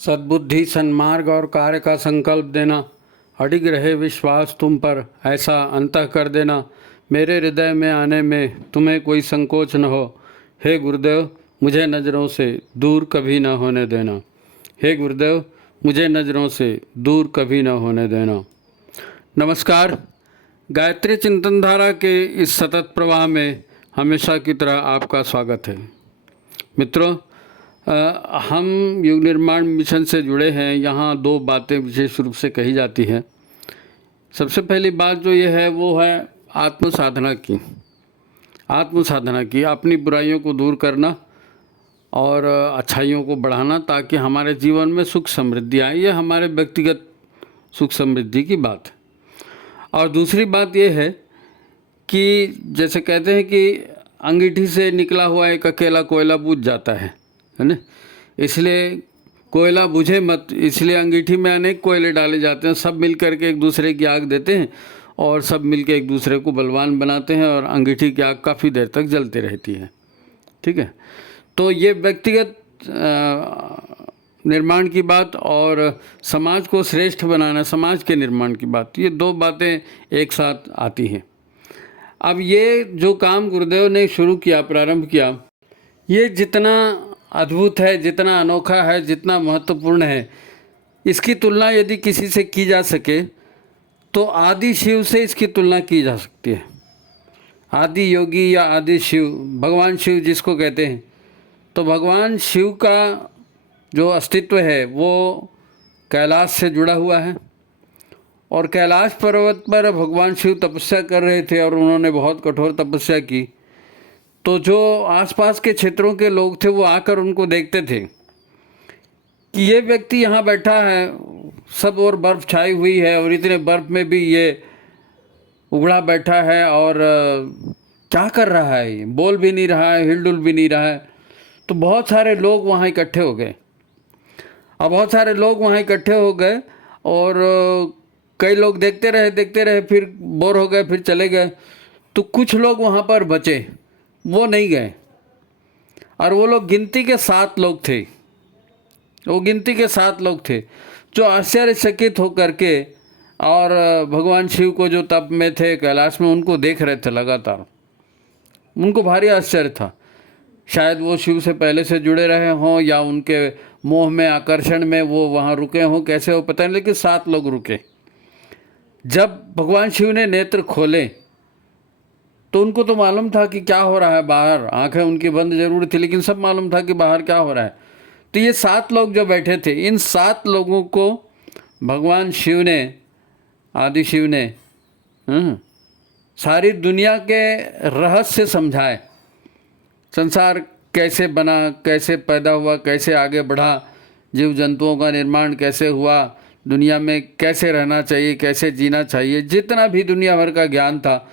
सद्बुद्धि, सन्मार्ग और कार्य का संकल्प देना, अडिग रहे विश्वास तुम पर, ऐसा अंतः कर देना, मेरे हृदय में आने में तुम्हें कोई संकोच न हो। हे गुरुदेव, मुझे नज़रों से दूर कभी न होने देना। हे गुरुदेव, मुझे नज़रों से दूर कभी न होने देना। नमस्कार। गायत्री चिंतन धारा के इस सतत प्रवाह में हमेशा की तरह आपका स्वागत है। मित्रों, हम युग निर्माण मिशन से जुड़े हैं। यहाँ दो बातें विशेष रूप से कही जाती हैं। सबसे पहली बात जो ये है वो है आत्म साधना की। अपनी बुराइयों को दूर करना और अच्छाइयों को बढ़ाना, ताकि हमारे जीवन में सुख समृद्धि आए। ये हमारे व्यक्तिगत सुख समृद्धि की बात है। और दूसरी बात ये है कि जैसे कहते हैं कि अंगीठी से निकला हुआ एक अकेला कोयला बुझ जाता है ना। इसलिए कोयला बुझे मत, इसलिए अंगीठी में अनेक कोयले डाले जाते हैं। सब मिल करके एक दूसरे की आग देते हैं और सब मिल के एक दूसरे को बलवान बनाते हैं और अंगीठी की आग काफ़ी देर तक जलती रहती है। ठीक है। तो ये व्यक्तिगत निर्माण की बात और समाज को श्रेष्ठ बनाना, समाज के निर्माण की बात, ये दो बातें एक साथ आती हैं। अब ये जो काम गुरुदेव ने शुरू किया, प्रारंभ किया, ये जितना अद्भुत है, जितना अनोखा है, जितना महत्वपूर्ण है, इसकी तुलना यदि किसी से की जा सके तो आदि शिव से इसकी तुलना की जा सकती है। आदि योगी या आदि शिव, भगवान शिव जिसको कहते हैं, तो भगवान शिव का जो अस्तित्व है वो कैलाश से जुड़ा हुआ है। और कैलाश पर्वत पर भगवान शिव तपस्या कर रहे थे और उन्होंने बहुत कठोर तपस्या की। तो जो आसपास के क्षेत्रों के लोग थे वो आकर उनको देखते थे कि ये व्यक्ति यहाँ बैठा है, सब और बर्फ़ छाई हुई है और इतने बर्फ़ में भी ये उगड़ा बैठा है और क्या कर रहा है, ये बोल भी नहीं रहा है, हिलडुल भी नहीं रहा है। तो बहुत सारे लोग वहाँ इकट्ठे हो गए। और कई लोग देखते रहे, फिर बोर हो गए, फिर चले गए। तो कुछ लोग वहाँ पर बचे, वो नहीं गए। और वो लोग गिनती के 7 लोग थे जो आश्चर्यचकित होकर के और भगवान शिव को जो तप में थे कैलाश में, उनको देख रहे थे लगातार। उनको भारी आश्चर्य था। शायद वो शिव से पहले से जुड़े रहे हों या उनके मोह में, आकर्षण में वो वहाँ रुके हों, कैसे हो पता नहीं, लेकिन 7 लोग रुके। जब भगवान शिव ने नेत्र खोले तो उनको तो मालूम था कि क्या हो रहा है बाहर। आंखें उनकी बंद जरूर थी, लेकिन सब मालूम था कि बाहर क्या हो रहा है। तो ये 7 लोग जो बैठे थे, इन 7 लोगों को भगवान शिव ने, आदि शिव ने सारी दुनिया के रहस्य समझाए। संसार कैसे बना, कैसे पैदा हुआ, कैसे आगे बढ़ा, जीव जंतुओं का निर्माण कैसे हुआ, दुनिया में कैसे रहना चाहिए, कैसे जीना चाहिए, जितना भी दुनिया भर का ज्ञान था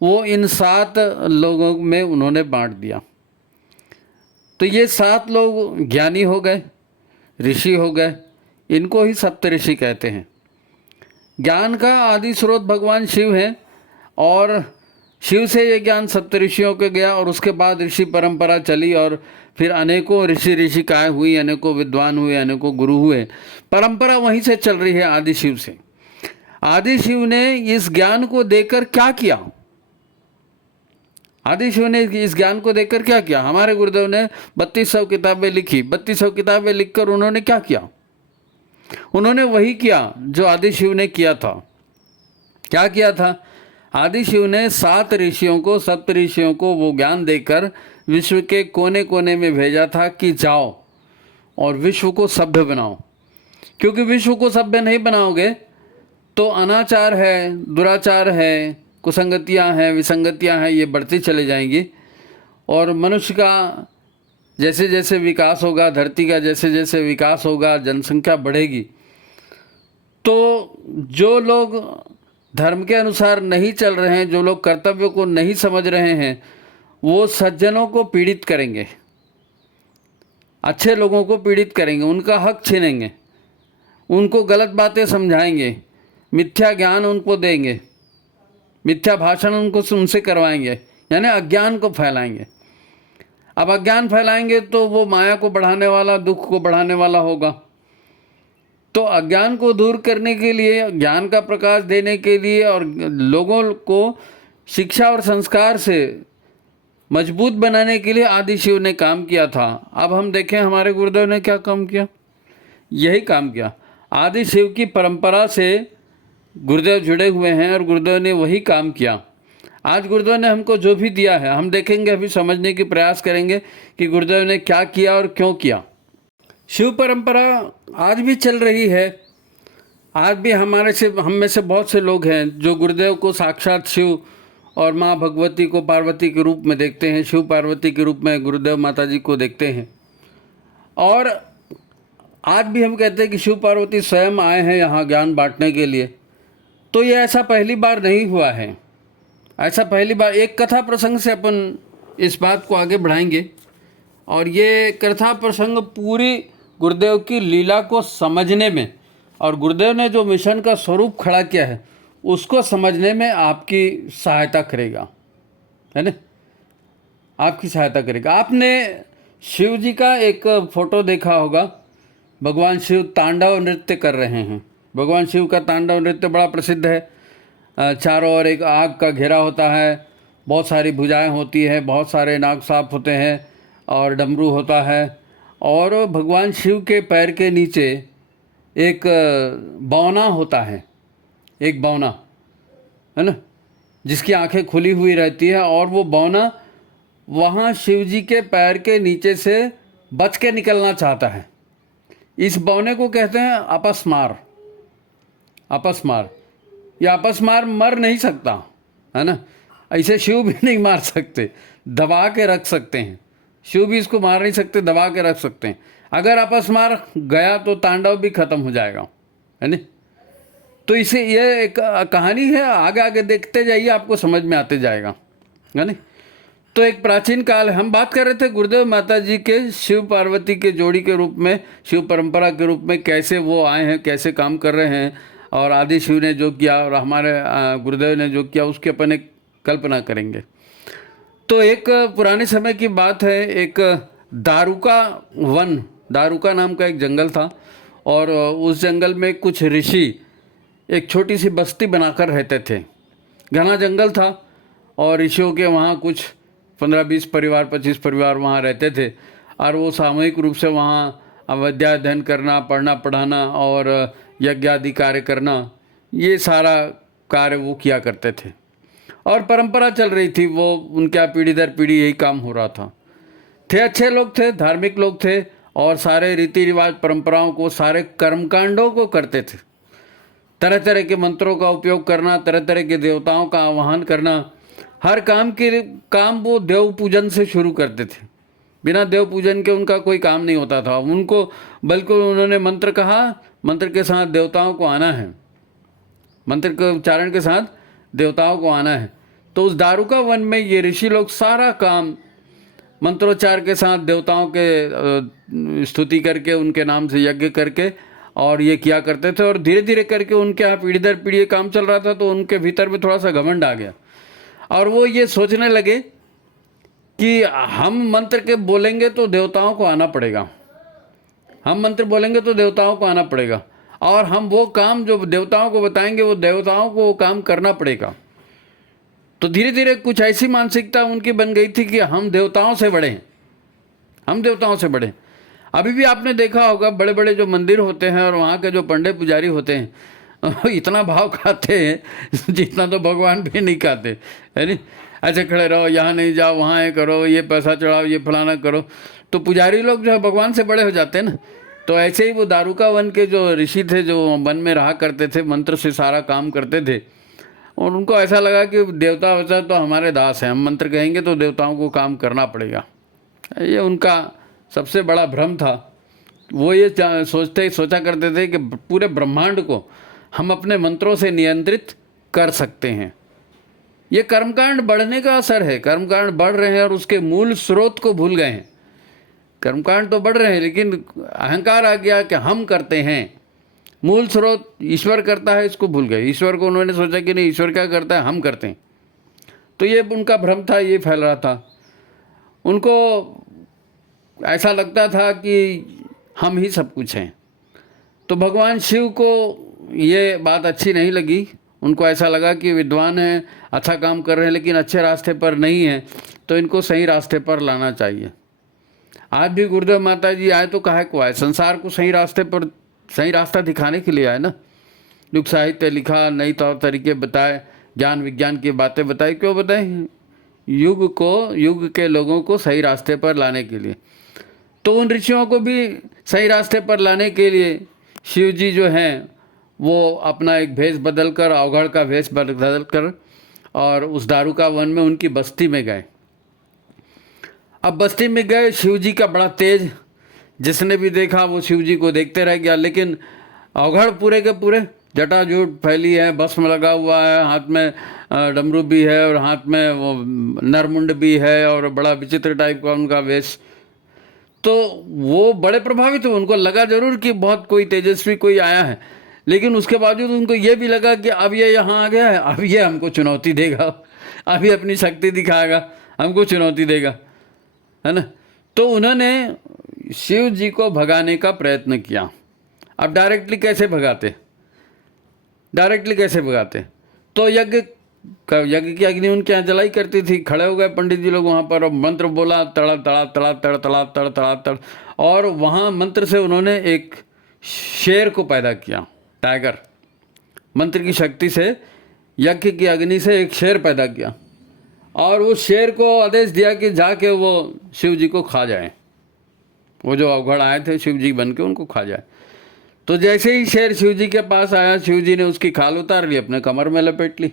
वो इन 7 लोगों में उन्होंने बांट दिया। तो ये 7 लोग ज्ञानी हो गए, ऋषि हो गए। इनको ही सप्तऋषि कहते हैं। ज्ञान का आदि स्रोत भगवान शिव हैं और शिव से ये ज्ञान सप्तऋषियों के गया और उसके बाद ऋषि परंपरा चली और फिर अनेकों ऋषिकाएँ हुई, अनेकों विद्वान हुए, अनेकों गुरु हुए। परंपरा वहीं से चल रही है, आदि शिव से। आदि शिव ने इस ज्ञान को देकर क्या किया? हमारे गुरुदेव ने 3200 किताबें लिखी। 3200 किताबें लिखकर उन्होंने क्या किया? उन्होंने वही किया जो आदि शिव ने किया था। क्या किया था? आदि शिव ने 7 ऋषियों को, सप्तऋषियों को वो ज्ञान देकर विश्व के कोने कोने में भेजा था कि जाओ और विश्व को सभ्य बनाओ। क्योंकि विश्व को सभ्य नहीं बनाओगे तो अनाचार है, दुराचार है, कुसंगतियाँ हैं, विसंगतियाँ हैं, ये बढ़ती चली जाएंगी। और मनुष्य का जैसे जैसे विकास होगा, धरती का जैसे जैसे विकास होगा, जनसंख्या बढ़ेगी, तो जो लोग धर्म के अनुसार नहीं चल रहे हैं, जो लोग कर्तव्य को नहीं समझ रहे हैं, वो सज्जनों को पीड़ित करेंगे, अच्छे लोगों को पीड़ित करेंगे, उनका हक छीनेंगे, उनको गलत बातें समझाएंगे, मिथ्या ज्ञान उनको देंगे, मिथ्या भाषण उनसे करवाएंगे, यानी अज्ञान को फैलाएंगे। अब अज्ञान फैलाएंगे तो वो माया को बढ़ाने वाला, दुख को बढ़ाने वाला होगा। तो अज्ञान को दूर करने के लिए, ज्ञान का प्रकाश देने के लिए और लोगों को शिक्षा और संस्कार से मजबूत बनाने के लिए आदि शिव ने काम किया था। अब हम देखें हमारे गुरुदेव ने क्या काम किया, यही काम किया। आदि शिव की परंपरा से गुरुदेव जुड़े हुए हैं और गुरुदेव ने वही काम किया। आज गुरुदेव ने हमको जो भी दिया है, हम देखेंगे, अभी समझने की प्रयास करेंगे कि गुरुदेव ने क्या किया और क्यों किया। शिव परंपरा आज भी चल रही है। आज भी हम में से बहुत से लोग हैं जो गुरुदेव को साक्षात शिव और माँ भगवती को पार्वती के रूप में देखते हैं, शिव पार्वती के रूप में गुरुदेव माता जी को देखते हैं। और आज भी हम कहते हैं कि शिव पार्वती स्वयं आए हैं यहाँ ज्ञान बांटने के लिए। तो ये ऐसा पहली बार नहीं हुआ है, ऐसा पहली बार। एक कथा प्रसंग से अपन इस बात को आगे बढ़ाएंगे और ये कथा प्रसंग पूरी गुरुदेव की लीला को समझने में और गुरुदेव ने जो मिशन का स्वरूप खड़ा किया है उसको समझने में आपकी सहायता करेगा, है ना, आपकी सहायता करेगा। आपने शिव जी का एक फोटो देखा होगा, भगवान शिव तांडव नृत्य कर रहे हैं। भगवान शिव का तांडव नृत्य बड़ा प्रसिद्ध है। चारों ओर एक आग का घेरा होता है, बहुत सारी भुजाएं होती है, बहुत सारे नाग सांप होते हैं और डमरू होता है। और भगवान शिव के पैर के नीचे एक बौना होता है, एक बौना, है ना, जिसकी आंखें खुली हुई रहती है। और वो बौना वहाँ शिव जी के पैर के नीचे से बच के निकलना चाहता है। इस बौने को कहते हैं अपस्मार। अपस्मार, या अपस्मार मर नहीं सकता, है ना, ऐसे शिव भी नहीं मार सकते, दबा के रख सकते हैं। शिव भी इसको मार नहीं सकते, दबा के रख सकते हैं। अगर अपस्मार गया तो तांडव भी खत्म हो जाएगा, है ना। तो इसे ये एक कहानी है, आगे आगे देखते जाइए, आपको समझ में आते जाएगा, है ना। तो एक प्राचीन काल, हम बात कर रहे थे गुरुदेव माता जी के शिव पार्वती के जोड़ी के रूप में, शिव परंपरा के रूप में कैसे वो आए हैं, कैसे काम कर रहे हैं, और आदि शिव ने जो किया और हमारे गुरुदेव ने जो किया उसकी अपन एक कल्पना करेंगे। तो एक पुराने समय की बात है, एक दारुका वन, दारुका नाम का एक जंगल था और उस जंगल में कुछ ऋषि एक छोटी सी बस्ती बनाकर रहते थे। घना जंगल था और ऋषियों के वहाँ कुछ 15-20 परिवार, 25 परिवार वहाँ रहते थे और वो सामूहिक रूप से वहाँ विद्या अध्ययन करना, पढ़ना पढ़ाना और यज्ञ आदि कार्य करना, ये सारा कार्य वो किया करते थे और परंपरा चल रही थी। वो उनके पीढ़ी दर पीढ़ी यही काम हो रहा था। थे अच्छे लोग थे, धार्मिक लोग थे और सारे रीति रिवाज परंपराओं को, सारे कर्मकांडों को करते थे। तरह तरह के मंत्रों का उपयोग करना, तरह तरह के देवताओं का आवाहन करना, हर काम वो देव पूजन से शुरू करते थे। बिना देव पूजन के उनका कोई काम नहीं होता था उनको, बल्कि उन्होंने मंत्र कहा, मंत्र के साथ देवताओं को आना है, मंत्र के उच्चारण के साथ देवताओं को आना है। तो उस दारुका वन में ये ऋषि लोग सारा काम मंत्रोच्चार के साथ देवताओं के स्तुति करके, उनके नाम से यज्ञ करके और ये किया करते थे। और धीरे धीरे करके उनके यहाँ पीढ़ी दर पीढ़ी काम चल रहा था, तो उनके भीतर में थोड़ा सा घमंड आ गया और वो ये सोचने लगे कि हम मंत्र के बोलेंगे तो देवताओं को आना पड़ेगा, हम मंत्र बोलेंगे तो देवताओं को आना पड़ेगा और हम वो काम जो देवताओं को बताएंगे वो देवताओं को वो काम करना पड़ेगा। तो धीरे धीरे कुछ ऐसी मानसिकता उनकी बन गई थी कि हम देवताओं से बड़े हैं, हम देवताओं से बड़े हैं। अभी भी आपने देखा होगा बड़े बड़े जो मंदिर होते हैं और वहाँ के जो पंडित पुजारी होते हैं इतना भाव खाते हैं जितना तो भगवान भी नहीं खाते, है नहीं। ऐसे खड़े रहो, यहाँ नहीं जाओ, वहाँ ये करो, ये पैसा चढ़ाओ, ये फलाना करो। तो पुजारी लोग जो है भगवान से बड़े हो जाते हैं ना। तो ऐसे ही वो दारुका वन के जो ऋषि थे, जो वन में रहा करते थे, मंत्र से सारा काम करते थे और उनको ऐसा लगा कि देवता वैसा तो हमारे दास हैं, हम मंत्र कहेंगे तो देवताओं को काम करना पड़ेगा। ये उनका सबसे बड़ा भ्रम था। वो ये सोचा करते थे कि पूरे ब्रह्मांड को हम अपने मंत्रों से नियंत्रित कर सकते हैं। ये कर्मकांड बढ़ने का असर है, कर्मकांड बढ़ रहे हैं और उसके मूल स्रोत को भूल गए हैं। कर्मकांड तो बढ़ रहे हैं लेकिन अहंकार आ गया कि हम करते हैं, मूल स्रोत ईश्वर करता है इसको भूल गए। ईश्वर को उन्होंने सोचा कि नहीं, ईश्वर क्या करता है, हम करते हैं। तो ये उनका भ्रम था, ये फैल रहा था। उनको ऐसा लगता था कि हम ही सब कुछ हैं। तो भगवान शिव को ये बात अच्छी नहीं लगी। उनको ऐसा लगा कि विद्वान हैं, अच्छा काम कर रहे हैं, लेकिन अच्छे रास्ते पर नहीं हैं, तो इनको सही रास्ते पर लाना चाहिए। आज भी गुरुदेव माता जी आए तो काहे को आए? संसार को सही रास्ते पर, सही रास्ता दिखाने के लिए आए ना। युग साहित्य लिखा, नई तौर तरीके बताए, ज्ञान विज्ञान की बातें बताई। क्यों बताए? युग को, युग के लोगों को सही रास्ते पर लाने के लिए। तो उन ऋषियों को भी सही रास्ते पर लाने के लिए शिव जी जो हैं वो अपना एक भेष बदल कर, अवघड़ का भेष बदल कर, और उस दारुका वन में उनकी बस्ती में गए। अब बस्ती में गए, शिव जी का बड़ा तेज, जिसने भी देखा वो शिव जी को देखते रह गया। लेकिन अवघड़ पूरे के पूरे जटाजूट फैली है, भस्म लगा हुआ है, हाथ में डमरू भी है और हाथ में वो नरमुंड भी है और बड़ा विचित्र टाइप का उनका वेश। तो वो बड़े प्रभावित हुए। उनको लगा जरूर कि बहुत कोई तेजस्वी कोई आया है, लेकिन उसके बावजूद उनको ये भी लगा कि अब ये यहाँ आ गया है, अब ये हमको चुनौती देगा, अभी अपनी शक्ति दिखाएगा, हमको चुनौती देगा, है ना। तो उन्होंने शिव जी को भगाने का प्रयत्न किया। अब डायरेक्टली कैसे भगाते? तो यज्ञ की अग्नि उनके यहाँ जलाई करती थी। खड़े हो गए पंडित जी लोग वहाँ पर और मंत्र बोला, तड़ा तड़ा तड़ा तड़ तड़ा तड़ तड़ा तड़, और वहाँ मंत्र से उन्होंने एक शेर को पैदा किया, टाइगर। मंत्र की शक्ति से, यज्ञ की अग्नि से एक शेर पैदा किया, और उस शेर को आदेश दिया कि जाके वो शिव जी को खा जाए। वो जो अवघड़ आए थे शिव जी बन के, उनको खा जाए। तो जैसे ही शेर शिव जी के पास आया, शिव जी ने उसकी खाल उतार ली, अपने कमर में लपेट ली,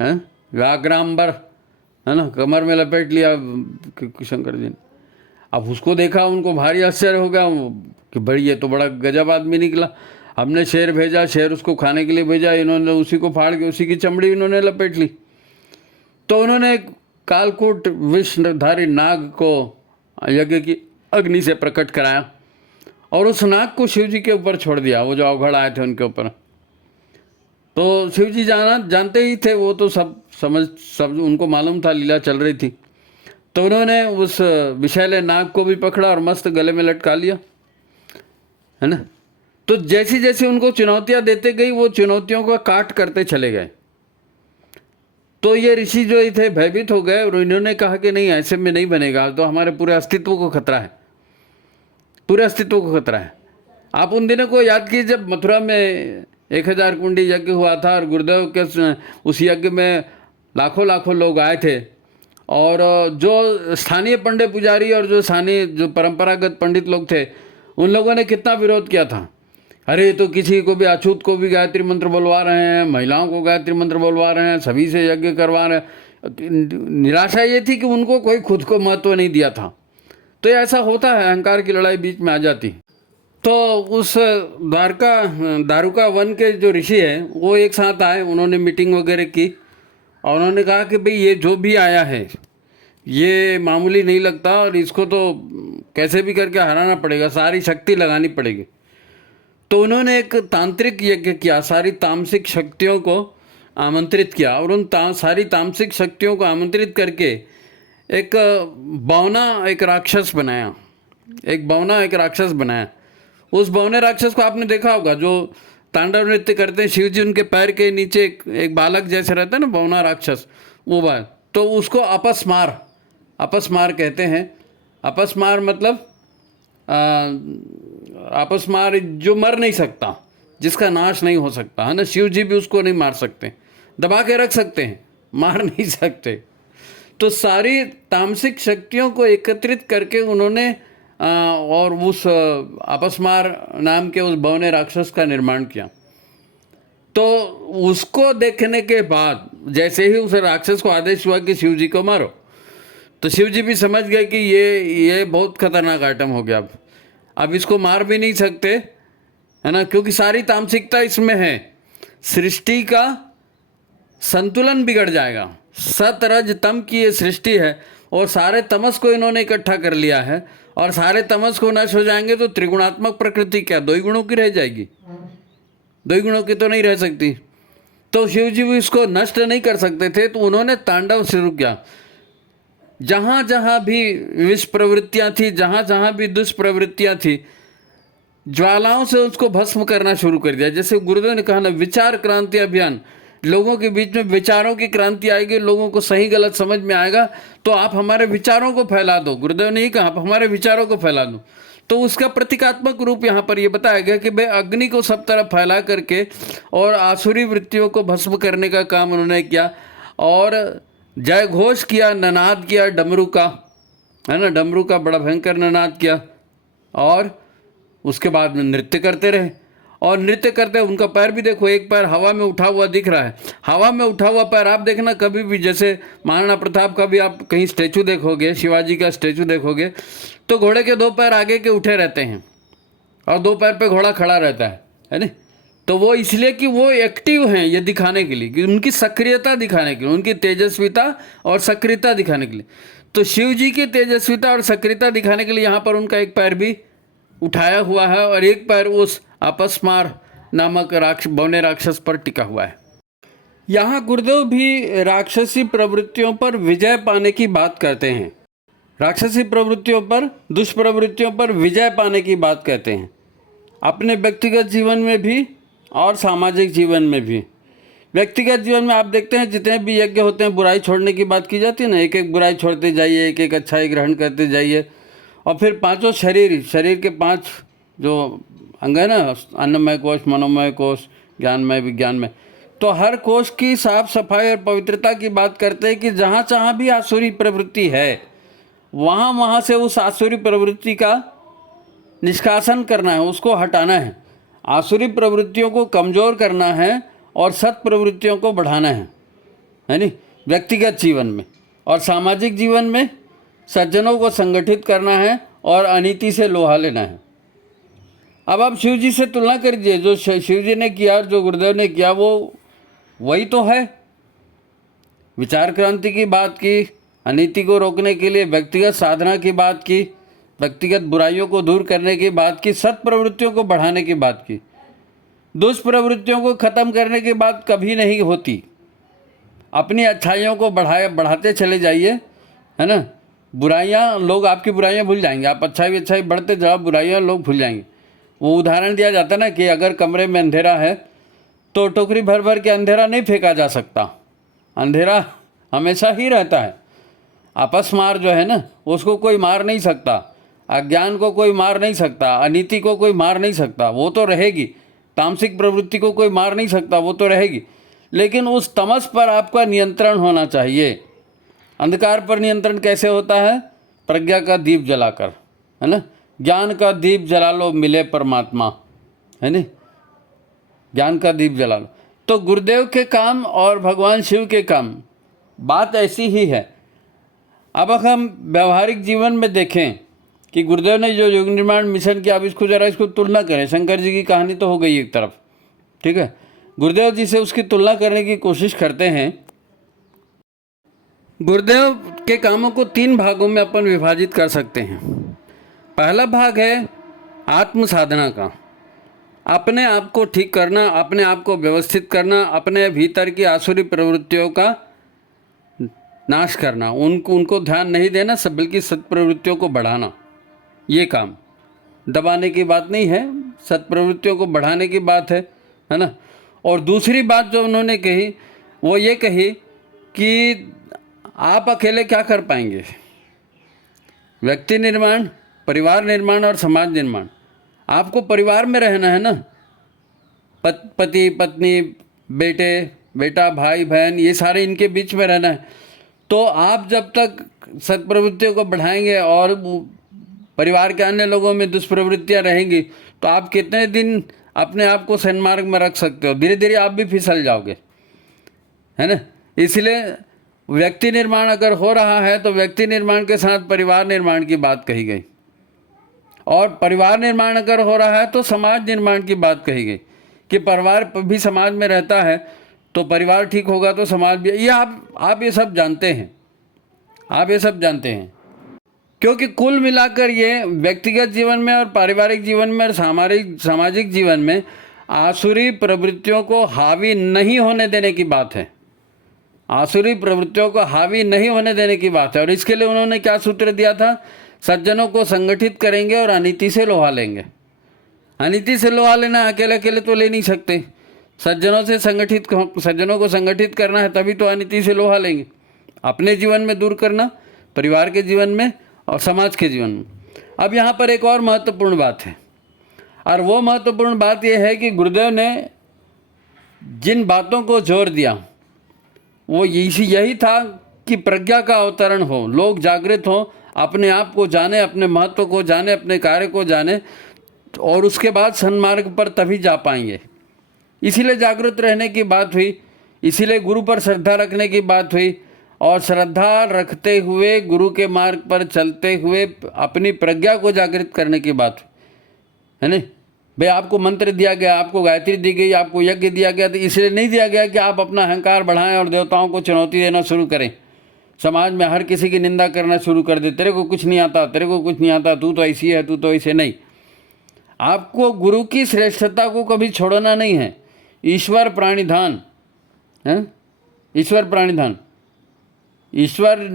हैं, व्याघ्रांबर, है ना, कमर में लपेट लिया शंकर जी ने। अब उसको देखा, उनको भारी आश्चर्य हो गया कि बड़ी, ये तो बड़ा गजब आदमी निकला। हमने शेर भेजा, शेर उसको खाने के लिए भेजा, इन्होंने उसी को फाड़ के उसी की चमड़ी इन्होंने लपेट ली। तो उन्होंने कालकूट विषधारी नाग को यज्ञ की अग्नि से प्रकट कराया और उस नाग को शिव जी के ऊपर छोड़ दिया, वो जो अवघड़ आए थे उनके ऊपर। तो शिव जी जानते ही थे, वो तो सब उनको मालूम था, लीला चल रही थी। तो उन्होंने उस विषैले नाग को भी पकड़ा और मस्त गले में लटका लिया, है ना। तो जैसी जैसी उनको चुनौतियां देते गई, वो चुनौतियों का काट करते चले गए। तो ये ऋषि जो थे भयभीत हो गए और इन्होंने कहा कि नहीं, ऐसे में नहीं बनेगा, तो हमारे पूरे अस्तित्व को खतरा है, पूरे अस्तित्व को खतरा है। आप उन दिनों को याद कीजिए जब मथुरा में 1000 कुंडी यज्ञ हुआ था और गुरुदेव के उस यज्ञ में लाखों लाखों लोग आए थे, और जो स्थानीय पंडित पुजारी और जो स्थानीय जो परंपरागत पंडित लोग थे, उन लोगों ने कितना विरोध किया था। अरे तो किसी को भी, अछूत को भी गायत्री मंत्र बोलवा रहे हैं, महिलाओं को गायत्री मंत्र बोलवा रहे हैं, सभी से यज्ञ करवा रहे हैं। निराशा ये थी कि उनको कोई खुद को महत्व नहीं दिया था। तो ऐसा होता है, अहंकार की लड़ाई बीच में आ जाती। तो उस दारुका वन के जो ऋषि हैं वो एक साथ आए, उन्होंने मीटिंग वगैरह की और उन्होंने कहा कि भाई ये जो भी आया है ये मामूली नहीं लगता और इसको तो कैसे भी करके हराना पड़ेगा, सारी शक्ति लगानी पड़ेगी। तो उन्होंने एक तांत्रिक यज्ञ किया, सारी तामसिक शक्तियों को आमंत्रित किया और उन सारी तामसिक शक्तियों को आमंत्रित करके एक बौना एक राक्षस बनाया। उस बौने राक्षस को आपने देखा होगा, जो तांडव नृत्य करते हैं शिव जी, उनके पैर के नीचे एक बालक जैसे रहता है ना, बौना राक्षस, वो बात। तो उसको अपस्मार कहते हैं। अपस्मार मतलब अपस्मार जो मर नहीं सकता, जिसका नाश नहीं हो सकता, है ना। शिव जी भी उसको नहीं मार सकते, दबा के रख सकते हैं, मार नहीं सकते। तो सारी तामसिक शक्तियों को एकत्रित करके उन्होंने और उस अपस्मार नाम के उस बौने राक्षस का निर्माण किया। तो उसको देखने के बाद जैसे ही उस राक्षस को आदेश हुआ कि शिव जी को मारो, तो शिव जी भी समझ गए कि ये बहुत खतरनाक आइटम हो गया। अब इसको मार भी नहीं सकते, है ना, क्योंकि सारी तामसिकता इसमें है। सृष्टि का संतुलन बिगड़ जाएगा। सत रज तम की ये सृष्टि है और सारे तमस को इन्होंने इकट्ठा कर लिया है, और सारे तमस को नष्ट हो जाएंगे तो त्रिगुणात्मक प्रकृति क्या 2 ही गुणों की रह जाएगी? 2 ही गुणों की तो नहीं रह सकती। तो शिव जी भी इसको नष्ट नहीं कर सकते थे, तो उन्होंने तांडव शुरू किया। जहाँ जहाँ भी विष प्रवृत्तियाँ थी, जहाँ जहाँ भी दुष्प्रवृत्तियाँ थी, ज्वालाओं से उसको भस्म करना शुरू कर दिया। जैसे गुरुदेव ने कहा ना, विचार क्रांति अभियान, लोगों के बीच में विचारों की क्रांति आएगी, लोगों को सही गलत समझ में आएगा, तो आप हमारे विचारों को फैला दो। गुरुदेव ने ये कहा, आप हमारे विचारों को फैला दो। तो उसका प्रतीकात्मक रूप यहाँ पर ये बताया गया कि भाई अग्नि को सब तरफ फैला करके और आसुरी वृत्तियों को भस्म करने का काम उन्होंने किया। और जय घोष किया, ननाद किया डमरू का, है ना, डमरू का बड़ा भयंकर ननाद किया। और उसके बाद में नृत्य करते रहे। और नृत्य करते उनका पैर भी देखो, एक पैर हवा में उठा हुआ दिख रहा है। हवा में उठा हुआ पैर आप देखना कभी भी, जैसे महाराणा प्रताप का भी आप कहीं स्टैचू देखोगे, शिवाजी का स्टैचू देखोगे, तो घोड़े के दो पैर आगे के उठे रहते हैं और दो पैर पे घोड़ा खड़ा रहता है ना। तो वो इसलिए कि वो एक्टिव हैं, ये दिखाने के लिए, कि उनकी सक्रियता दिखाने के लिए, उनकी तेजस्विता और सक्रियता दिखाने के लिए। तो शिव जी की तेजस्विता और सक्रियता दिखाने के लिए यहाँ पर उनका एक पैर भी उठाया हुआ है और एक पैर उस अपस्मार नामक बौने राक्षस पर टिका हुआ है। यहाँ गुरुदेव भी राक्षसी प्रवृत्तियों पर विजय पाने की बात करते हैं। राक्षसी प्रवृत्तियों पर, दुष्प्रवृत्तियों पर विजय पाने की बात कहते हैं, अपने व्यक्तिगत जीवन में भी और सामाजिक जीवन में भी। व्यक्तिगत जीवन में आप देखते हैं जितने भी यज्ञ होते हैं, बुराई छोड़ने की बात की जाती है ना, एक एक बुराई छोड़ते जाइए, एक एक अच्छाई ग्रहण करते जाइए। और फिर पांचों शरीर के 5 जो अंग है ना, अन्नमय कोश, मनोमय कोश, ज्ञानमय, विज्ञानमय, तो हर कोश की साफ सफाई और पवित्रता की बात करते हैं कि जहाँ जहाँ भी आसुरी प्रवृत्ति है वहाँ वहाँ से उस आसुरी प्रवृत्ति का निष्कासन करना है, उसको हटाना है। आसुरी प्रवृत्तियों को कमज़ोर करना है और सत प्रवृत्तियों को बढ़ाना है नी, व्यक्तिगत जीवन में। और सामाजिक जीवन में सज्जनों को संगठित करना है और अनीति से लोहा लेना है। अब आप शिव जी से तुलना करिए, जो शिव जी ने किया और जो गुरुदेव ने किया वो वही तो है। विचार क्रांति की बात की, अनीति को रोकने के लिए व्यक्तिगत साधना की बात की, व्यक्तिगत बुराइयों को दूर करने की बात की, सत प्रवृत्तियों को बढ़ाने की बात की। दुष्प्रवृत्तियों को ख़त्म करने की बात कभी नहीं होती। अपनी अच्छाइयों को बढ़ाते चले जाइए, है ना। बुराइयाँ, लोग आपकी बुराइयाँ भूल जाएंगे। आप अच्छाई बढ़ते जाओ, बुराइयाँ लोग भूल जाएंगे। वो उदाहरण दिया जाता है ना कि अगर कमरे में अंधेरा है तो टोकरी भर भर के अंधेरा नहीं फेंका जा सकता, अंधेरा हमेशा ही रहता है। अपस्मार जो है ना, उसको कोई मार नहीं सकता, अज्ञान को कोई मार नहीं सकता, अनीति को कोई मार नहीं सकता, वो तो रहेगी। तामसिक प्रवृत्ति को कोई मार नहीं सकता, वो तो रहेगी। लेकिन उस तमस पर आपका नियंत्रण होना चाहिए। अंधकार पर नियंत्रण कैसे होता है? प्रज्ञा का दीप जलाकर, है ना। ज्ञान का दीप जला लो, मिले परमात्मा, है ना। ज्ञान का दीप जला लो। तो गुरुदेव के काम और भगवान शिव के काम, बात ऐसी ही है। अब हम व्यवहारिक जीवन में देखें कि गुरुदेव ने जो योग निर्माण मिशन किया, अब इसको तुलना करें। शंकर जी की कहानी तो हो गई एक तरफ, ठीक है। गुरुदेव जी से उसकी तुलना करने की कोशिश करते हैं। गुरुदेव के कामों को 3 भागों में अपन विभाजित कर सकते हैं। पहला भाग है आत्म साधना का, अपने आप को ठीक करना, अपने आप को व्यवस्थित करना, अपने भीतर की आसुरी प्रवृत्तियों का नाश करना, उनको ध्यान नहीं देना, सब बल्कि सत्प्रवृत्तियों को बढ़ाना। ये काम दबाने की बात नहीं है, सत्प्रवृत्तियों को बढ़ाने की बात है ना। और दूसरी बात जो उन्होंने कही वो ये कही कि आप अकेले क्या कर पाएंगे। व्यक्ति निर्माण, परिवार निर्माण और समाज निर्माण। आपको परिवार में रहना है ना, पति पत्नी, बेटा भाई बहन, ये सारे इनके बीच में रहना है। तो आप जब तक सत्प्रवृत्तियों को बढ़ाएंगे और परिवार के अन्य लोगों में दुष्प्रवृत्तियां रहेंगी तो आप कितने दिन अपने आप को सन्मार्ग में रख सकते हो? धीरे धीरे आप भी फिसल जाओगे, है ना। इसलिए व्यक्ति निर्माण अगर हो रहा है तो व्यक्ति निर्माण के साथ परिवार निर्माण की बात कही गई, और परिवार निर्माण अगर हो रहा है तो समाज निर्माण की बात कही गई कि परिवार भी समाज में रहता है तो परिवार ठीक होगा तो समाज भी। ये आप ये सब जानते हैं, आप ये सब जानते हैं, क्योंकि कुल मिलाकर ये व्यक्तिगत जीवन में और पारिवारिक जीवन में और सामाजिक जीवन में आसुरी प्रवृत्तियों को हावी नहीं होने देने की बात है। आसुरी प्रवृत्तियों को हावी नहीं होने देने की बात है। और इसके लिए उन्होंने क्या सूत्र दिया था? सज्जनों को संगठित करेंगे और अनीति से लोहा लेंगे। अनीति से लोहा लेना, अकेले अकेले तो ले नहीं सकते। सज्जनों को संगठित करना है, तभी तो अनीति से लोहा लेंगे। अपने जीवन में दूर करना, परिवार के जीवन में और समाज के जीवन में। अब यहाँ पर एक और महत्वपूर्ण बात है, और वो महत्वपूर्ण बात यह है कि गुरुदेव ने जिन बातों को जोर दिया वो यही था कि प्रज्ञा का अवतरण हो, लोग जागृत हों, अपने आप को जाने, अपने महत्व को जाने, अपने कार्य को जाने, और उसके बाद सन्मार्ग पर तभी जा पाएंगे। इसीलिए जागृत रहने की बात हुई, इसीलिए गुरु पर श्रद्धा रखने की बात हुई, और श्रद्धा रखते हुए गुरु के मार्ग पर चलते हुए अपनी प्रज्ञा को जागृत करने की बात हुई, है ना। भाई आपको मंत्र दिया गया, आपको गायत्री दी गई, आपको यज्ञ दिया गया, तो इसलिए नहीं दिया गया कि आप अपना अहंकार बढ़ाएं और देवताओं को चुनौती देना शुरू करें, समाज में हर किसी की निंदा करना शुरू कर दे, तेरे को कुछ नहीं आता, तेरे को कुछ नहीं आता, तू तो ऐसी है, तू तो ऐसे नहीं। आपको गुरु की श्रेष्ठता को कभी छोड़ना नहीं है। ईश्वर प्राणिधान है, ईश्वर प्राणिधान, ईश्वर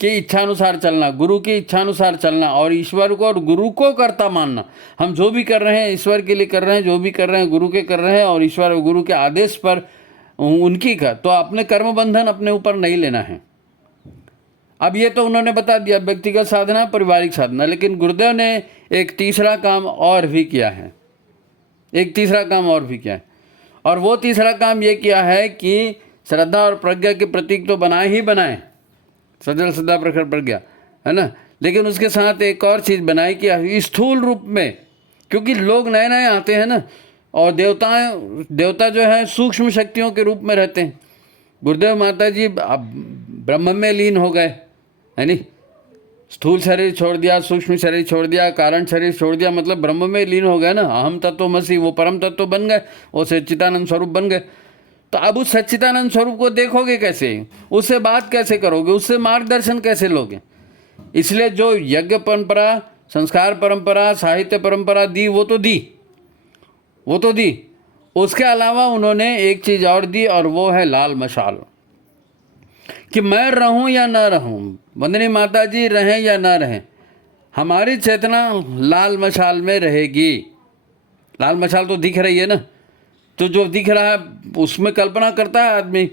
की इच्छानुसार चलना, गुरु की इच्छानुसार चलना, और ईश्वर को और गुरु को कर्ता मानना। हम जो भी कर रहे हैं ईश्वर के लिए कर रहे हैं, जो भी कर रहे हैं गुरु के कर रहे हैं, और ईश्वर और गुरु के आदेश पर उनकी का, तो अपने कर्म बंधन अपने ऊपर नहीं लेना है। अब ये तो उन्होंने बता दिया व्यक्तिगत साधना, पारिवारिक साधना, लेकिन गुरुदेव ने एक तीसरा काम और भी किया है, एक तीसरा काम और भी किया है, और वो तीसरा काम ये किया है कि श्रद्धा और प्रज्ञा के प्रतीक तो बनाए ही बनाए, सजल सदा प्रखर प्रज्ञा, है ना, लेकिन उसके साथ एक और चीज़ बनाई कि स्थूल रूप में, क्योंकि लोग नए नए आते हैं ना, और देवता जो है सूक्ष्म शक्तियों के रूप में रहते हैं। गुरुदेव माता जी ब्रह्म में लीन हो गए, है नी, स्थूल शरीर छोड़ दिया, सूक्ष्म शरीर छोड़ दिया, कारण शरीर छोड़ दिया, मतलब ब्रह्म में लीन हो गए ना, अहम तत्वमसि, वो परम तत्व बन गए, वो सच्चिदानंद स्वरूप बन गए। तो अब उस सच्चिदानंद स्वरूप को देखोगे कैसे, उससे बात कैसे करोगे, उससे मार्गदर्शन कैसे लोगे। इसलिए जो यज्ञ परंपरा, संस्कार परंपरा, साहित्य परंपरा दी वो तो दी, उसके अलावा उन्होंने एक चीज़ और दी, और वो है लाल मशाल, कि मैं रहूं या ना रहूं, वंदनी माता जी रहें या ना रहें, हमारी चेतना लाल मशाल में रहेगी। लाल मशाल तो दिख रही है ना, तो जो दिख रहा है उसमें कल्पना करता है आदमी,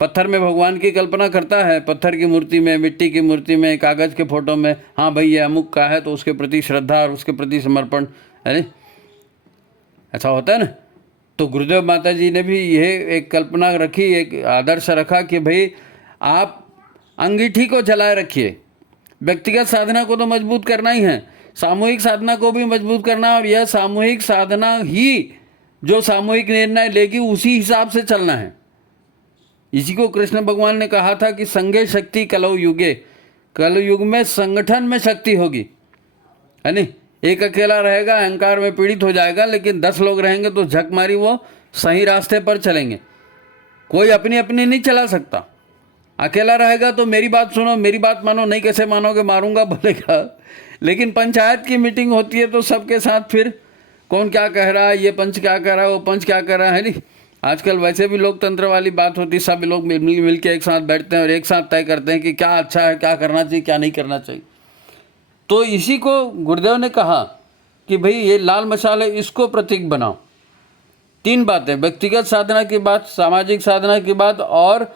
पत्थर में भगवान की कल्पना करता है, पत्थर की मूर्ति में, मिट्टी की मूर्ति में, कागज़ के फोटो में, हाँ भाई ये अमुक का है, तो उसके प्रति श्रद्धा और उसके प्रति समर्पण, है, ऐसा होता है ना। तो गुरुदेव माता जी ने भी यह एक कल्पना रखी, एक आदर्श रखा कि भाई आप अंगीठी को जलाए रखिए। व्यक्तिगत साधना को तो मजबूत करना ही है, सामूहिक साधना को भी मजबूत करना, और यह सामूहिक साधना ही जो सामूहिक निर्णय लेगी उसी हिसाब से चलना है। इसी को कृष्ण भगवान ने कहा था कि संगे शक्ति कलौ युगे, कल युग में संगठन में शक्ति होगी, है नहीं। एक अकेला रहेगा अहंकार में पीड़ित हो जाएगा, लेकिन 10 लोग रहेंगे तो झक मारी वो सही रास्ते पर चलेंगे। कोई अपनी अपनी नहीं चला सकता, अकेला रहेगा तो मेरी बात सुनो, मेरी बात मानो, नहीं कैसे मानोगे, मारूंगा बोलेगा। लेकिन पंचायत की मीटिंग होती है तो सबके साथ फिर कौन क्या कह रहा है, ये पंच क्या कह रहा है, वो पंच क्या कह रहा है, नहीं। आजकल वैसे भी लोकतंत्र वाली बात होती है, सब लोग मिल के एक साथ बैठते हैं और एक साथ तय करते हैं कि क्या अच्छा है, क्या करना चाहिए, क्या नहीं करना चाहिए। तो इसी को गुरुदेव ने कहा कि भाई ये लाल मशाल है, इसको प्रतीक बनाओ। 3 बातें, व्यक्तिगत साधना की बात, सामाजिक साधना की बात, और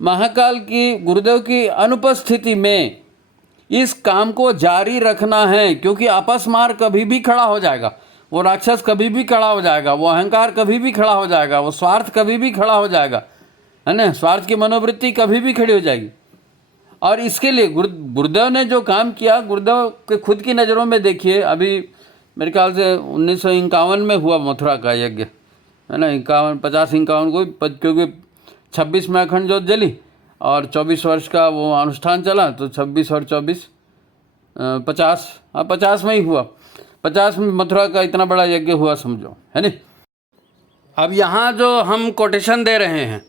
महाकाल की, गुरुदेव की अनुपस्थिति में इस काम को जारी रखना है, क्योंकि अपस्मार कभी भी खड़ा हो जाएगा, वो राक्षस कभी भी खड़ा हो जाएगा, वो अहंकार कभी भी खड़ा हो जाएगा, वो स्वार्थ कभी भी खड़ा हो जाएगा, है ना, स्वार्थ की मनोवृत्ति कभी भी खड़ी हो जाएगी। और इसके लिए गुरुदेव ने जो काम किया, गुरुदेव के खुद की नज़रों में देखिए, अभी मेरे ख्याल से 1951 में हुआ मथुरा का यज्ञ, है ना, 50-51 को, क्योंकि 26 में अखंड ज्योत जली और 24 वर्ष का वो अनुष्ठान चला, तो 26 और 24 50 में ही हुआ, 50 में मथुरा का इतना बड़ा यज्ञ हुआ समझो, है नहीं। अब यहाँ जो हम कोटेशन दे रहे हैं,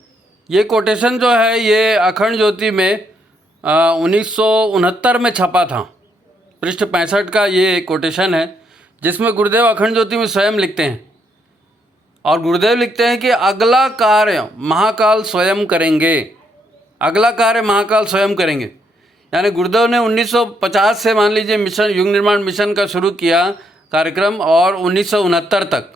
ये कोटेशन जो है ये अखंड ज्योति में 1969 में छपा था, पृष्ठ 65 का ये कोटेशन है, जिसमें गुरुदेव अखंड ज्योति में स्वयं लिखते हैं, और गुरुदेव लिखते हैं कि अगला कार्य महाकाल स्वयं करेंगे, अगला कार्य महाकाल स्वयं करेंगे। यानी गुरुदेव ने 1950 से मान लीजिए मिशन, युग निर्माण मिशन का शुरू किया, कार्यक्रम और 1969 तक,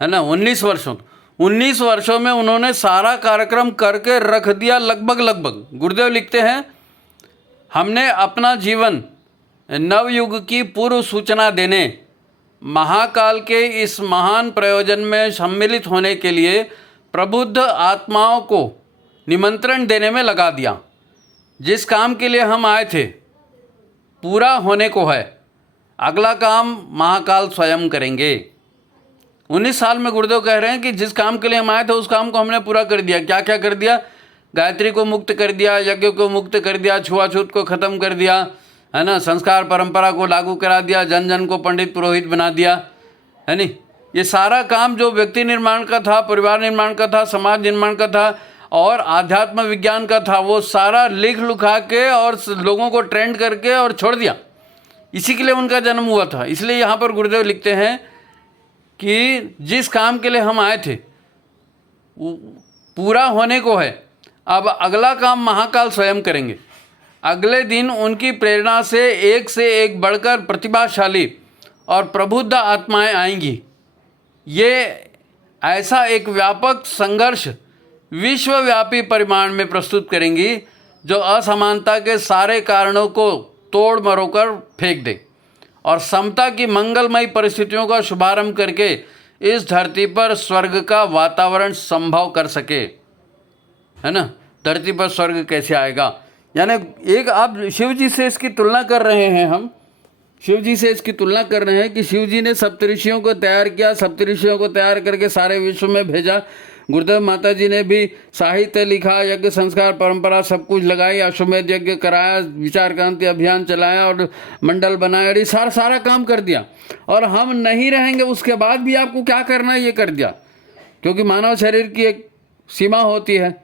है ना, 19 वर्षों में उन्होंने सारा कार्यक्रम करके रख दिया लगभग। गुरुदेव लिखते हैं, हमने अपना जीवन नवयुग की पूर्व सूचना देने, महाकाल के इस महान प्रयोजन में सम्मिलित होने के लिए प्रबुद्ध आत्माओं को निमंत्रण देने में लगा दिया। जिस काम के लिए हम आए थे पूरा होने को है, अगला काम महाकाल स्वयं करेंगे। 19 साल में गुरुदेव कह रहे हैं कि जिस काम के लिए हम आए थे उस काम को हमने पूरा कर दिया। क्या क्या कर दिया? गायत्री को मुक्त कर दिया, यज्ञ को मुक्त कर दिया, छुआछूत को ख़त्म कर दिया, है ना, संस्कार परंपरा को लागू करा दिया, जन जन को पंडित पुरोहित बना दिया, है नी। ये सारा काम जो व्यक्ति निर्माण का था, परिवार निर्माण का था, समाज निर्माण का था और आध्यात्म विज्ञान का था, वो सारा लिख लुखा के और लोगों को ट्रेंड करके और छोड़ दिया। इसी के लिए उनका जन्म हुआ था। इसलिए यहाँ पर गुरुदेव लिखते हैं कि जिस काम के लिए हम आए थे वो पूरा होने को है, अब अगला काम महाकाल स्वयं करेंगे। अगले दिन उनकी प्रेरणा से एक बढ़कर प्रतिभाशाली और प्रबुद्ध आत्माएं आएंगी। ये ऐसा एक व्यापक संघर्ष विश्वव्यापी परिमाण में प्रस्तुत करेंगी जो असमानता के सारे कारणों को तोड़ मरोड़ फेंक दे और समता की मंगलमयी परिस्थितियों का शुभारंभ करके इस धरती पर स्वर्ग का वातावरण संभव कर सके, है ना। धरती पर स्वर्ग कैसे आएगा? यानी एक आप शिव जी से इसकी तुलना कर रहे हैं, हम शिव जी से इसकी तुलना कर रहे हैं कि शिव जी ने सप्तऋषियों को तैयार किया, सप्तऋषियों को तैयार करके सारे विश्व में भेजा। गुरुदेव माता जी ने भी साहित्य लिखा, यज्ञ संस्कार परंपरा सब कुछ लगाई, अश्वमेध यज्ञ कराया, विचार क्रांति अभियान चलाया और मंडल बनाया, सारा काम कर दिया। और हम नहीं रहेंगे उसके बाद भी आपको क्या करना है ये कर दिया, क्योंकि मानव शरीर की एक सीमा होती है,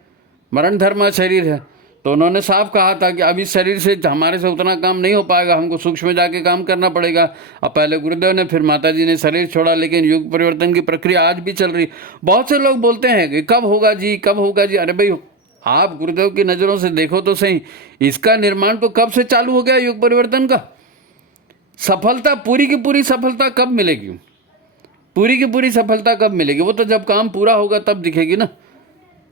मरण धर्म शरीर है। तो उन्होंने साफ कहा था कि अब इस शरीर से हमारे से उतना काम नहीं हो पाएगा, हमको सूक्ष्म में जाके काम करना पड़ेगा। अब पहले गुरुदेव ने, फिर माता जी ने शरीर छोड़ा, लेकिन युग परिवर्तन की प्रक्रिया आज भी चल रही। बहुत से लोग बोलते हैं कि कब होगा जी, कब होगा जी। अरे भाई, आप गुरुदेव की नज़रों से देखो तो सही, इसका निर्माण तो कब से चालू हो गया युग परिवर्तन का। सफलता, पूरी की पूरी सफलता कब मिलेगी? पूरी की पूरी सफलता कब मिलेगी? वो तो जब काम पूरा होगा तब दिखेगी ना।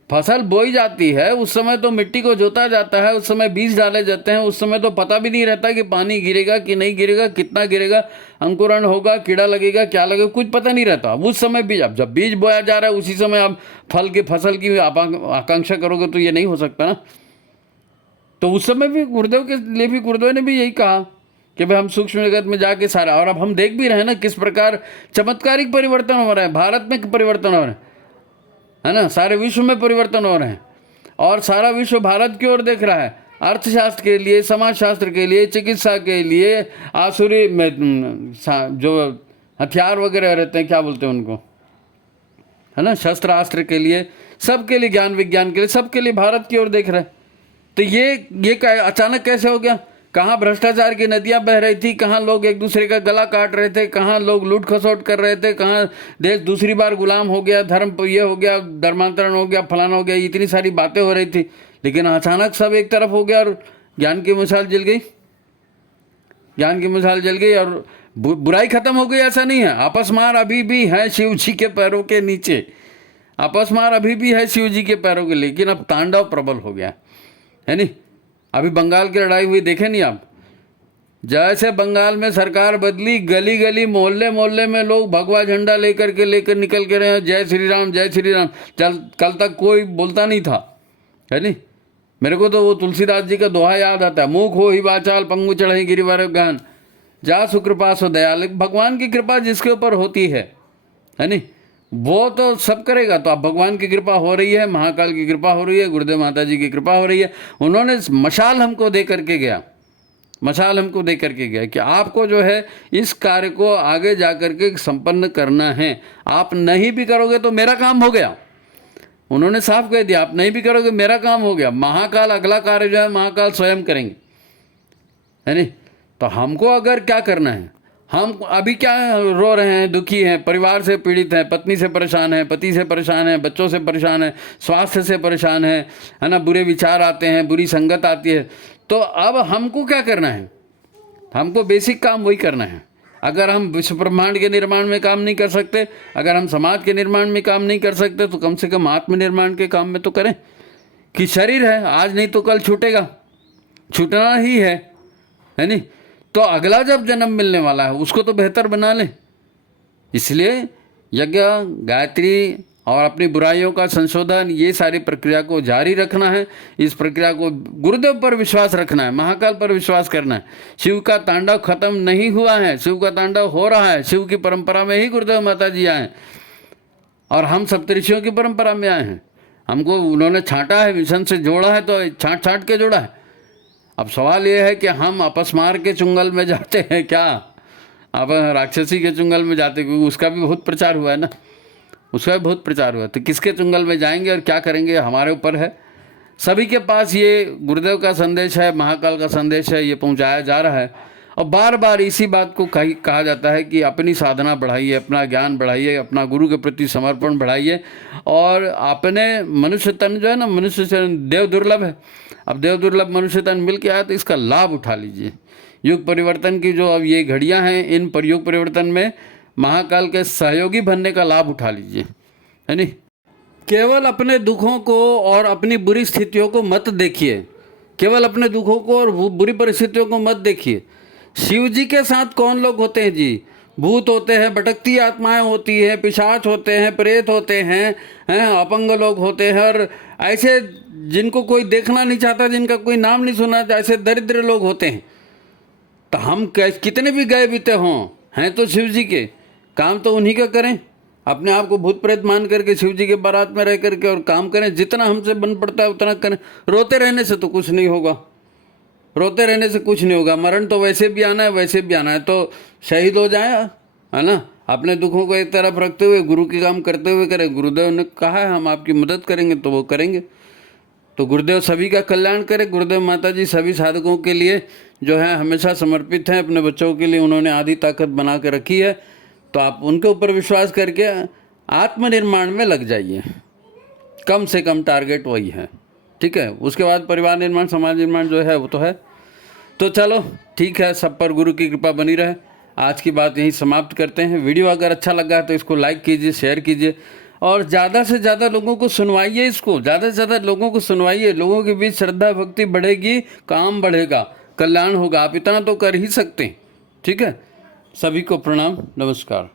फसल बोई जाती है उस समय तो मिट्टी को जोता जाता है, उस समय बीज डाले जाते हैं, उस समय तो पता भी नहीं रहता कि पानी गिरेगा कि नहीं गिरेगा, कितना गिरेगा, अंकुरण होगा, कीड़ा लगेगा, क्या लगेगा, कुछ पता नहीं रहता। उस समय बीज, अब जब बीज बोया जा रहा है उसी समय आप फल की फसल की आकांक्षा करोगे तो ये नहीं हो सकता ना। तो उस समय भी गुरुदेव के लिए भी गुरुदेव ने भी यही कहा कि भाई हम सूक्ष्म जगत में जाके सारा, और अब हम देख भी रहे हैं ना किस प्रकार चमत्कारिक परिवर्तन हो रहा है, भारत में परिवर्तन हो रहा है ना, सारे विश्व में परिवर्तन हो रहे हैं और सारा विश्व भारत की ओर देख रहा है। अर्थशास्त्र के लिए, समाजशास्त्र के लिए, चिकित्सा के लिए, आसुरी में जो हथियार वगैरह रहते हैं, क्या बोलते हैं उनको, है ना, शस्त्र अस्त्र के लिए, सबके लिए, ज्ञान विज्ञान के लिए, सबके लिए भारत की ओर देख रहे हैं। तो ये अचानक कैसे हो गया? कहाँ भ्रष्टाचार की नदियाँ बह रही थी, कहाँ लोग एक दूसरे का गला काट रहे थे, कहाँ लोग लूट खसोट कर रहे थे, कहाँ देश दूसरी बार गुलाम हो गया, धर्म ये हो गया, धर्मांतरण हो गया, फलाना हो गया, इतनी सारी बातें हो रही थी। लेकिन अचानक सब एक तरफ हो गया और ज्ञान की मिसाल जल गई, ज्ञान की मिसाल जल गई और बुराई खत्म हो गई। ऐसा नहीं है, आपस मार अभी भी है शिव जी के पैरों के नीचे, आपस मार अभी भी है शिव जी के पैरों के, लेकिन अब तांडव प्रबल हो गया है नहीं। अभी बंगाल की लड़ाई हुई, देखे नहीं आप? जैसे बंगाल में सरकार बदली, गली गली मोहल्ले मोहल्ले में लोग भगवा झंडा लेकर निकल के रहे हैं, जय श्री राम जय श्री राम। कल तक कोई बोलता नहीं था, है नहीं। मेरे को तो वो तुलसीदास जी का दोहा याद आता है, मुख हो ही वाचाल पंगु चढ़े गिरिवर गान, जा सुकृपा सो दयाल। भगवान की कृपा जिसके ऊपर होती है नहीं, वो तो सब करेगा। तो अब भगवान की कृपा हो रही है, महाकाल की कृपा हो रही है, गुरुदेव माता जी की कृपा हो रही है। उन्होंने मशाल हमको दे करके गया, मशाल हमको दे करके गया कि आपको जो है इस कार्य को आगे जा कर के संपन्न करना है। आप नहीं भी करोगे तो मेरा काम हो गया। उन्होंने साफ कह दिया, आप नहीं भी करोगे मेरा काम हो गया। महाकाल अगला कार्य जो है महाकाल स्वयं करेंगे, है नहीं। तो हमको अगर क्या करना है, हम अभी क्या रो रहे हैं, दुखी हैं, परिवार से पीड़ित हैं, पत्नी से परेशान हैं, पति से परेशान हैं, बच्चों से परेशान हैं, स्वास्थ्य से परेशान हैं, है ना, बुरे विचार आते हैं, बुरी संगत आती है। तो अब हमको क्या करना है? हमको बेसिक काम वही करना है। अगर हम विश्व ब्रह्मांड के निर्माण में काम नहीं कर सकते, अगर हम समाज के निर्माण में काम नहीं कर सकते, तो कम से कम आत्मनिर्माण के काम में तो करें। कि शरीर है, आज नहीं तो कल छूटेगा, छूटना ही है नहीं? तो अगला जब जन्म मिलने वाला है उसको तो बेहतर बना लें। इसलिए यज्ञ, गायत्री और अपनी बुराइयों का संशोधन, ये सारी प्रक्रिया को जारी रखना है। इस प्रक्रिया को गुरुदेव पर विश्वास रखना है, महाकाल पर विश्वास करना है। शिव का तांडव खत्म नहीं हुआ है, शिव का तांडव हो रहा है। शिव की परंपरा में ही गुरुदेव माता जी आए और हम सप्तऋषियों की परंपरा में आए हैं। हमको उन्होंने छांटा है, मिशन से जोड़ा है, तो छांट छांट के जोड़ा है। अब सवाल ये है कि हम अपस्मार के चुंगल में जाते हैं क्या, अब राक्षसी के चुंगल में जाते, क्योंकि उसका भी बहुत प्रचार हुआ है ना, उसका भी बहुत प्रचार हुआ है। तो किसके चुंगल में जाएंगे और क्या करेंगे, हमारे ऊपर है। सभी के पास ये गुरुदेव का संदेश है, महाकाल का संदेश है, ये पहुंचाया जा रहा है। और बार बार इसी बात को कहा जाता है कि अपनी साधना बढ़ाइए, अपना ज्ञान बढ़ाइए, अपना गुरु के प्रति समर्पण बढ़ाइए, और अपने मनुष्य तन जो है ना, मनुष्य तन देव दुर्लभ है। अब देव दुर्लभ मनुष्य तन मिल के आया तो इसका लाभ उठा लीजिए। युग परिवर्तन की जो अब ये घड़ियां हैं, इन युग परिवर्तन में महाकाल के सहयोगी बनने का लाभ उठा लीजिए, है नहीं? केवल अपने दुखों को और अपनी बुरी स्थितियों को मत देखिए, केवल अपने दुखों को और बुरी परिस्थितियों को मत देखिए। शिव जी के साथ कौन लोग होते हैं जी? भूत होते हैं, भटकती आत्माएं होती हैं, पिशाच होते हैं, प्रेत होते हैं, अपंग लोग होते हैं, और ऐसे जिनको कोई देखना नहीं चाहता, जिनका कोई नाम नहीं सुना, ऐसे दरिद्र लोग होते हैं। तो हम कितने भी गए बीते हों, हैं तो शिव जी के, काम तो उन्हीं का करें। अपने आप को भूत प्रेत मान करके शिव जी के बारात में रह करके और काम करें, जितना हमसे बन पड़ता है उतना करें। रोते रहने से तो कुछ नहीं होगा, रोते रहने से कुछ नहीं होगा। मरण तो वैसे भी आना है, वैसे भी आना है, तो शहीद हो जाए, है ना? अपने दुखों को एक तरफ रखते हुए गुरु के काम करते हुए करें। गुरुदेव ने कहा है हम आपकी मदद करेंगे, तो वो करेंगे। तो गुरुदेव सभी का कल्याण करे। गुरुदेव माता जी सभी साधकों के लिए जो है हमेशा समर्पित हैं। अपने बच्चों के लिए उन्होंने आधी ताकत बना कर रखी है, तो आप उनके ऊपर विश्वास करके आत्मनिर्माण में लग जाइए। कम से कम टारगेट वही है, ठीक है? उसके बाद परिवार निर्माण, समाज निर्माण जो है वो तो है। तो चलो ठीक है, सब पर गुरु की कृपा बनी रहे। आज की बात यहीं समाप्त करते हैं। वीडियो अगर अच्छा लगा तो इसको लाइक कीजिए, शेयर कीजिए, और ज़्यादा से ज़्यादा लोगों को सुनवाइए। इसको ज़्यादा से ज़्यादा लोगों को सुनवाइए। लोगों के बीच श्रद्धा भक्ति बढ़ेगी, काम बढ़ेगा, कल्याण होगा। आप इतना तो कर ही सकते हैं, ठीक है? सभी को प्रणाम, नमस्कार।